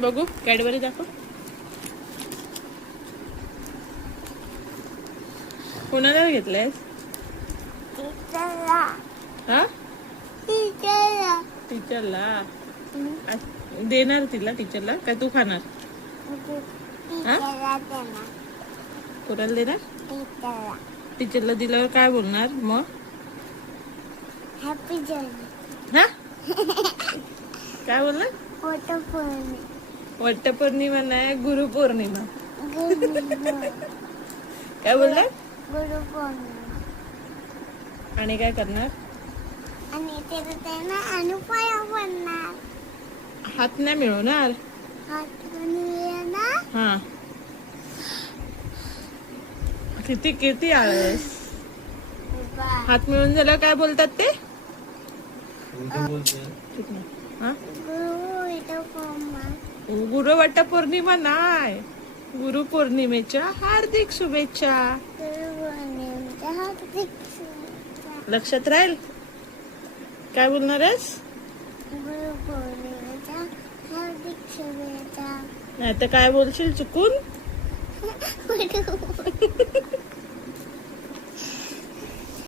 बघू कॅडबरी दाखव. कोणाला घेतलंयस? हा टीचरला. देणार तिला टीचरला काय तू खाणार? कोणाला देणार? टीचरला दिल्यावर काय बोलणार मग? Happy journey. हा काय बोलणार? वटपौर्णिमा नाही गुरुपौर्णिमा. काय बोलणार? गुरुपौर्णिमा. आणि काय करणार? आणि त्यांना अनुपाया बनणार. हात नाही मिळवणार. हात बनवणार. हा किती किती आळस. हात मिळून झाल्यावर काय बोलतात ते? हा गुरु वटपौर्णिमा नाही गुरुपौर्णिमेच्या हार्दिक शुभेच्छा. लक्षात राहील. काय बोलणार आहेस? गुरुपौर्णिमेच्या हार्दिक शुभेच्छा. नाही तर काय बोलशील चुकून?